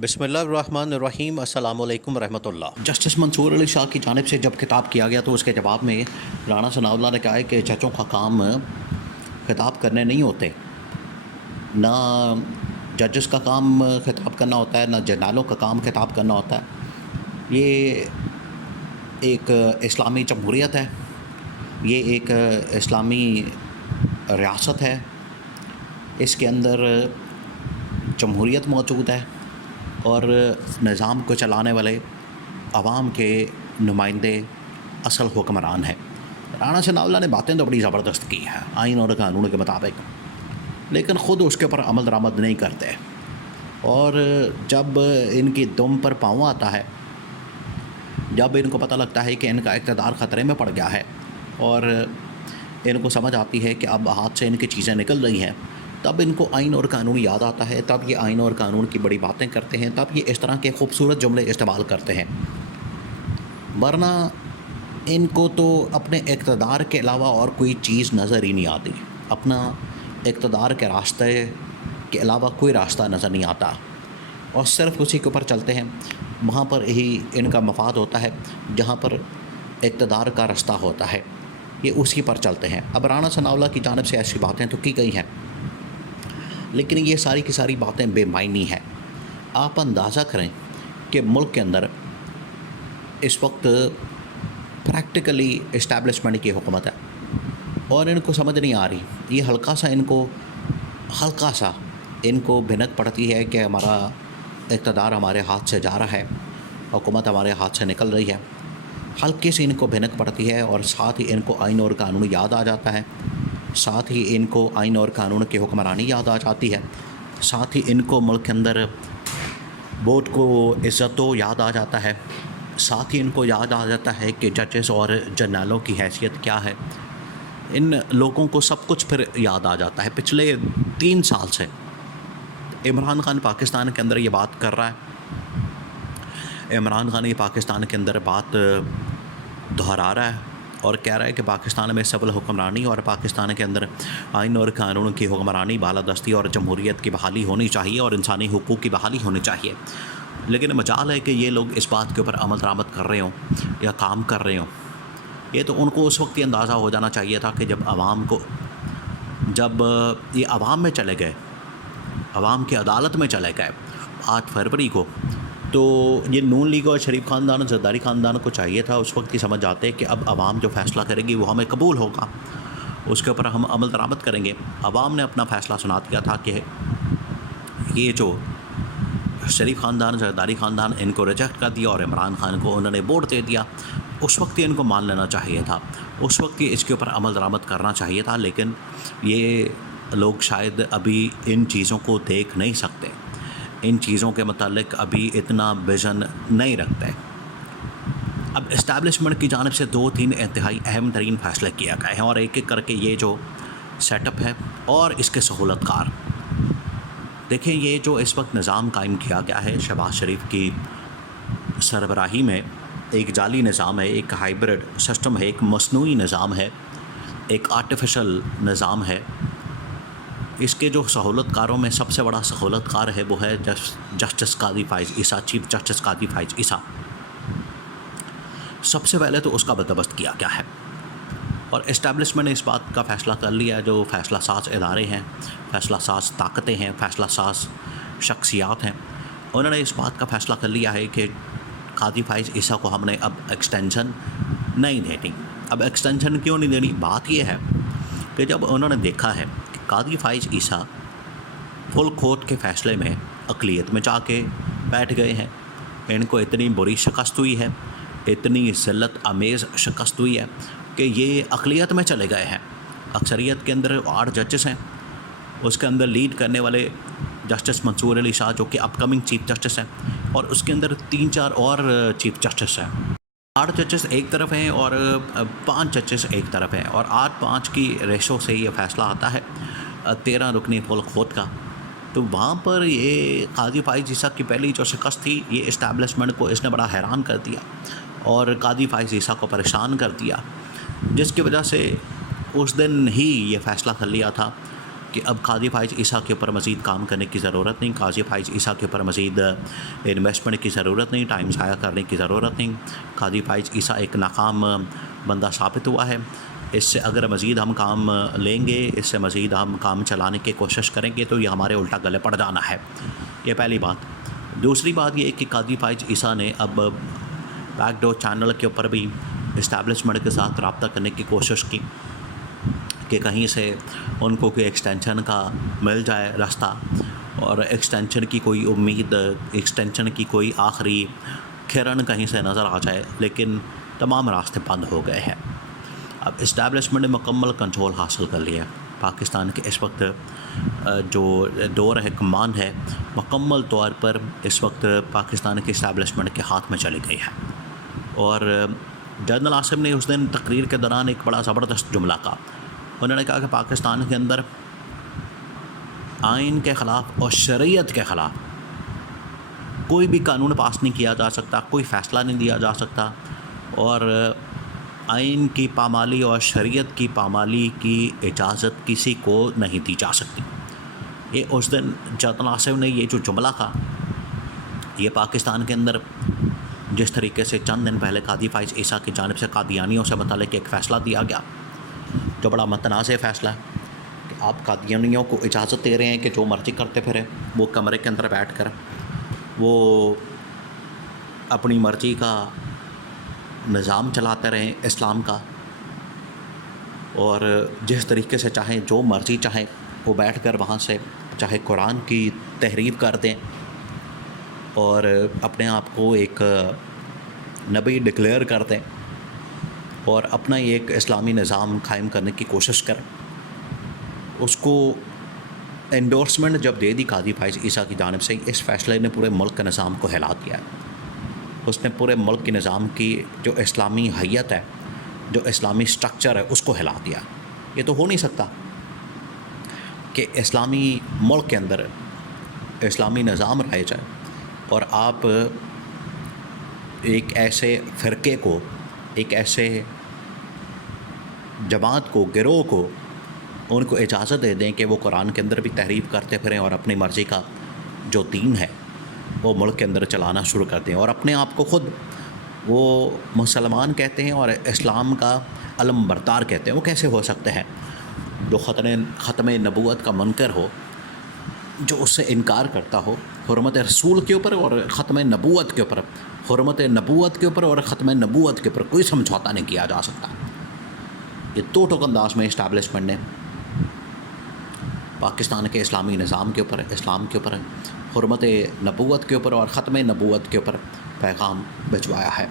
बिस्मिल्लाह रहमान रहीम। अस्सलाम वालेकुम रहमतुल्लाह। जस्टिस मंसूर अली शाह की जानिब से जब खिताब किया गया तो उसके जवाब में राना सनाउल्लाह ने कहा है कि जजों का काम खिताब करने नहीं होते, ना जजेस का काम खिताब करना होता है, ना जर्नलों का काम खिताब करना होता है। ये एक इस्लामी जमहूरियत है, ये एक इस्लामी रियासत है, इसके अंदर जमहूरियत मौजूद है और निज़ाम को चलाने वाले अवाम के नुमाइंदे असल हुक्मरान हैं। राना सनाउल्लाह ने बातें तो बड़ी ज़बरदस्त की हैं आइन और कानून के मुताबिक, लेकिन ख़ुद उसके ऊपर अमल दरामद नहीं करते। और जब इनकी दुम पर पाँव आता है, जब इनको पता लगता है कि इनका इक़्तिदार ख़तरे में पड़ गया है और इनको समझ आती है कि अब हाथ से इनकी चीज़ें निकल रही हैं, तब इनको आइन और कानून याद आता है, तब ये आइन और कानून की बड़ी बातें करते हैं, तब ये इस तरह के खूबसूरत जुमले इस्तेमाल करते हैं। वरना इनको तो अपने इक़्तिदार के अलावा और कोई चीज़ नज़र ही नहीं आती, अपना इक़्तिदार के रास्ते के अलावा कोई रास्ता नज़र नहीं आता और सिर्फ़ उसी के ऊपर चलते हैं। वहाँ पर ही इनका मफाद होता है जहाँ पर इक़्तिदार का रास्ता होता है, ये उसी पर चलते हैं। अब राना सनाउल्लाह की जानिब से ऐसी बातें तो की गई हैं, लेकिन ये सारी की सारी बातें बेमायनी हैं। आप अंदाज़ा करें कि मुल्क के अंदर इस वक्त प्रैक्टिकली इस्टेब्लिशमेंट की हुकूमत है और इनको समझ नहीं आ रही। ये हल्का सा इनको भिनक पड़ती है कि हमारा इक़्तिदार हमारे हाथ से जा रहा है, हुकूमत हमारे हाथ से निकल रही है। हल्के से इनको भिनक पड़ती है और साथ ही इनको आइन और कानून याद आ जाता है, साथ ही इनको आइन और कानून की हुक्मरानी याद आ जाती है, साथ ही इनको मुल्क के अंदर वोट को इज़्ज़तों याद आ जाता है, साथ ही इनको याद आ जाता है कि जजेस और जर्नलों की हैसियत क्या है। इन लोगों को सब कुछ फिर याद आ जाता है। पिछले 3 साल से इमरान खान पाकिस्तान के अंदर ये बात कर रहा है, इमरान खान ये पाकिस्तान के अंदर बात दोहरा रहा है और कह रहा है कि पाकिस्तान में सिविल हुक्मरानी और पाकिस्तान के अंदर आइन और कानून की हुक्मरानी, बालादस्ती और जमहूरियत की बहाली होनी चाहिए और इंसानी हुकूक की बहाली होनी चाहिए। लेकिन मजाल है कि ये लोग इस बात के ऊपर अमल दरामद कर रहे हों या काम कर रहे हों। ये तो उनको उस वक्त ही अंदाज़ा हो जाना चाहिए था कि जब ये अवाम में चले गए, अवाम की अदालत में चले गए 8 फरवरी को, तो ये नून लीग और शरीफ ख़ानदान, जरदारी ख़ानदान को चाहिए था उस वक्त ही समझ जाते कि अब आवाम जो फ़ैसला करेगी वो हमें कबूल होगा, उसके ऊपर हम अमल दरामद करेंगे। आवाम ने अपना फ़ैसला सुना दिया था कि ये जो शरीफ ख़ानदान, जरदारी ख़ानदान, इनको रिजेक्ट कर दिया और इमरान खान को उन्होंने वोट दे दिया। उस वक्त ही इनको मान लेना चाहिए था, उस वक्त ही इसके ऊपर अमल दरामद करना चाहिए था। लेकिन ये लोग शायद अभी इन चीज़ों को देख नहीं सकते, इन चीज़ों के मतलब अभी इतना विज़न नहीं रखते। अब इस्टेब्लिशमेंट की जानिब से 2-3 इंतहाई अहम तरीन फ़ैसले किए गए हैं और एक एक करके ये जो सेटअप है और इसके सहूलतकार देखें। ये जो इस वक्त निज़ाम कायम किया गया है शहबाज शरीफ की सरबराही में, एक जाली निज़ाम है, एक हाइब्रिड सिस्टम है, एक मसनूई निज़ाम है, एक आर्टिफिशियल निज़ाम है। इसके जो सहूलतकारों में सबसे बड़ा सहूलतकार है वो है जस्टिस कादी फ़ाइज़ ईसा, चीफ जस्टिस कादी फ़ाइज़ ईसा। सबसे पहले तो उसका बंदोबस्त किया गया है और इस्टेब्लिशमेंट ने इस बात का फ़ैसला कर लिया है, जो फ़ैसला साज इदारे हैं, फ़ैसला साज ताकतें हैं, फ़ैसला साज शख्सियात हैं, उन्होंने इस बात का फ़ैसला कर लिया है कि कादी फ़ाइज़ ईसा को हमने अब एक्सटेंशन नहीं देनी। अब एक्सटेंशन क्यों नहीं देनी? बात यह है कि जब उन्होंने देखा है कि कादी फ़ाइज़ ईसा फुल कोर्ट के फ़ैसले में अक़लियत में जाके बैठ गए हैं, इनको इतनी बुरी शिकस्त हुई है, इतनी ज़िल्लत आमेज़ शिकस्त हुई है कि ये अक़लियत में चले गए हैं। अक्सरियत के अंदर 8 जजेस हैं, उसके अंदर लीड करने वाले जस्टिस मंसूर अली शाह जो कि अपकमिंग चीफ जस्टिस हैं, और उसके अंदर 3-4 और चीफ जस्टिस हैं। 8 जजेस एक तरफ हैं और 5 जजेस एक तरफ हैं और 8-5 की रेशो से ये फ़ैसला आता है 13 रुकनी फुल कोर्ट का। तो वहाँ पर ये कादी फ़ाइज़ ईसा की पहली जो शिकस्त थी, ये इस्टेब्लिशमेंट को इसने बड़ा हैरान कर दिया और कादी फ़ाइज़ ईसा को परेशान कर दिया, जिसकी वजह से उस दिन ही ये फ़ैसला कर लिया था کہ اب قاضی فائز عیسیٰ کے اوپر مزید کام کرنے کی ضرورت نہیں، قاضی فائز عیسیٰ کے اوپر مزید انویسٹمنٹ کی ضرورت نہیں، ٹائم ضائع کرنے کی ضرورت نہیں۔ قاضی فائز عیسیٰ ایک ناکام بندہ ثابت ہوا ہے، اس سے اگر مزید ہم کام لیں گے، اس سے مزید ہم کام چلانے کی کوشش کریں گے تو یہ ہمارے الٹا گلے پڑ جانا ہے، یہ پہلی بات۔ دوسری بات یہ ہے کہ قاضی فائز عیسیٰ نے اب بیک ڈور چینل کے اوپر بھی اسٹیبلشمنٹ کے ساتھ رابطہ کرنے کی کوشش کی کہ کہیں سے ان کو کوئی ایکسٹینشن کا مل جائے راستہ، اور ایکسٹینشن کی کوئی امید، ایکسٹینشن کی کوئی آخری کرن کہیں سے نظر آ جائے، لیکن تمام راستے بند ہو گئے ہیں۔ اب اسٹیبلشمنٹ نے مکمل کنٹرول حاصل کر لیا۔ پاکستان کے اس وقت جو دور حکمران ہے مکمل طور پر اس وقت پاکستان کے اسٹیبلشمنٹ کے ہاتھ میں چلی گئی ہے۔ اور جنرل عاصم نے اس دن تقریر کے دوران ایک بڑا زبردست جملہ کہا، انہوں نے کہا کہ پاکستان کے اندر آئین کے خلاف اور شریعت کے خلاف کوئی بھی قانون پاس نہیں کیا جا سکتا، کوئی فیصلہ نہیں دیا جا سکتا، اور آئین کی پامالی اور شریعت کی پامالی کی اجازت کسی کو نہیں دی جا سکتی۔ یہ اس دن جنرل عاصم نے یہ جو جملہ کہا، یہ پاکستان کے اندر جس طریقے سے چند دن پہلے قاضی فائز عیسیٰ کی جانب سے قادیانیوں سے متعلق ایک فیصلہ دیا گیا جو بڑا متنازع فیصلہ ہے کہ آپ قادیانیوں کو اجازت دے رہے ہیں کہ جو مرضی کرتے پھریں، وہ کمرے کے اندر بیٹھ کر وہ اپنی مرضی کا نظام چلاتے رہیں اسلام کا، اور جس طریقے سے چاہیں جو مرضی چاہیں وہ بیٹھ کر وہاں سے چاہے قرآن کی تحریف کر دیں اور اپنے آپ کو ایک نبی ڈکلیئر کر دیں اور اپنا ایک اسلامی نظام قائم کرنے کی کوشش کریں۔ اس کو انڈورسمنٹ جب دے دی قاضی فائز عیسیٰ کی جانب سے، اس فیصلے نے پورے ملک کے نظام کو ہلا دیا ہے۔ اس نے پورے ملک کے نظام کی جو اسلامی حیت ہے، جو اسلامی سٹرکچر ہے، اس کو ہلا دیا۔ یہ تو ہو نہیں سکتا کہ اسلامی ملک کے اندر اسلامی نظام رائج ہے اور آپ ایک ایسے فرقے کو، ایک ایسے جماعت کو، گروہ کو، ان کو اجازت دے دیں کہ وہ قرآن کے اندر بھی تحریف کرتے پھریں اور اپنی مرضی کا جو دین ہے وہ ملک کے اندر چلانا شروع کر دیں، اور اپنے آپ کو خود وہ مسلمان کہتے ہیں اور اسلام کا علم بردار کہتے ہیں۔ وہ کیسے ہو سکتے ہیں؟ جو ختم نبوت کا منکر ہو، جو اس سے انکار کرتا ہو، حرمت رسول کے اوپر اور ختم نبوت کے اوپر، حرمت نبوت کے اوپر اور ختم نبوت کے اوپر کوئی سمجھوتا نہیں کیا جا سکتا۔ یہ دو ٹوک انداز میں اسٹیبلشمنٹ نے پاکستان کے اسلامی نظام کے اوپر، اسلام کے اوپر، حرمت نبوت کے اوپر اور ختم نبوت کے اوپر پیغام بھجوایا ہے۔